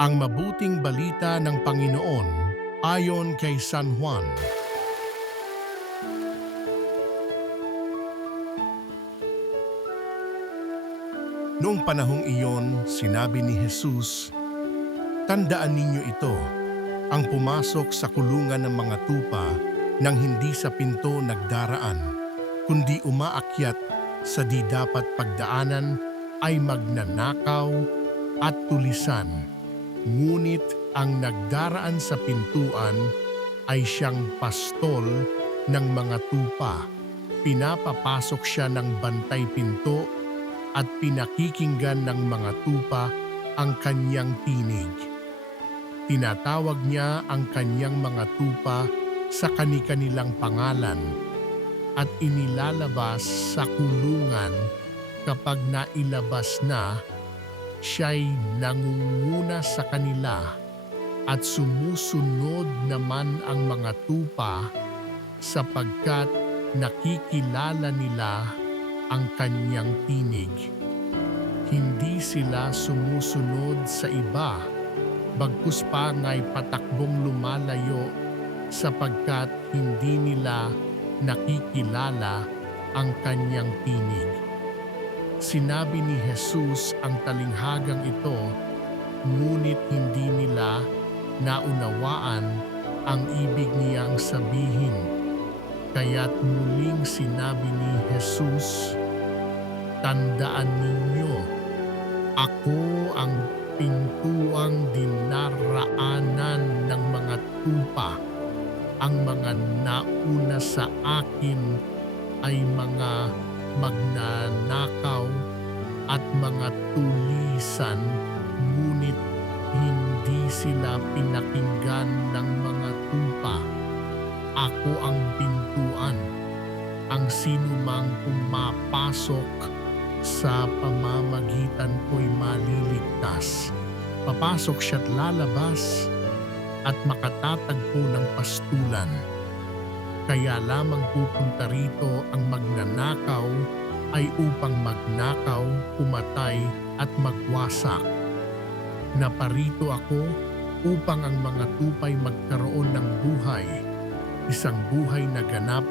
Ang mabuting balita ng Panginoon ayon kay San Juan. Noong panahong iyon, sinabi ni Jesus, "Tandaan ninyo ito, ang pumasok sa kulungan ng mga tupa nang hindi sa pinto nagdaraan, kundi umaakyat sa di dapat pagdaanan ay magnanakaw at tulisan. Ngunit ang nagdaraan sa pintuan ay siyang pastol ng mga tupa. Pinapapasok siya ng bantay pinto at pinakikinggan ng mga tupa ang kanyang tinig. Tinatawag niya ang kanyang mga tupa sa kani-kanilang pangalan at inilalabas sa kulungan. Kapag nailabas na, siya'y nangunguna sa kanila at sumusunod naman ang mga tupa sapagkat nakikilala nila ang kanyang tinig. Hindi sila sumusunod sa iba, bagkus pa nga'y patakbong lumalayo sapagkat hindi nila nakikilala ang kanyang tinig." Sinabi ni Jesus ang talinghagang ito, ngunit hindi nila naunawaan ang ibig niyang sabihin. Kaya't muling sinabi ni Jesus, "Tandaan ninyo, ako ang pintuang dinaraanan ng mga tupa. Ang mga nauna sa akin ay mga magnanakaw at mga tulisan, ngunit hindi sila pinakinggan ng mga tupa. Ako ang pintuan. Ang sinumang pumapasok sa pamamagitan ko'y maliligtas. Papasok siya't lalabas at makatatagpo ng pastulan. Kaya lamang pupunta rito ang magnanakaw ay upang magnakaw, pumatay at magwasak. Naparito ako upang ang mga tupay magkaroon ng buhay, isang buhay na ganap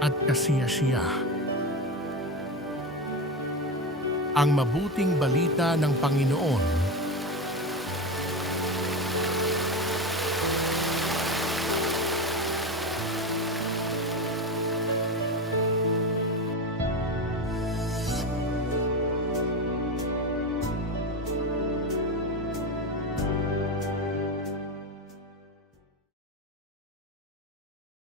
at kasiyasiya." Ang mabuting balita ng Panginoon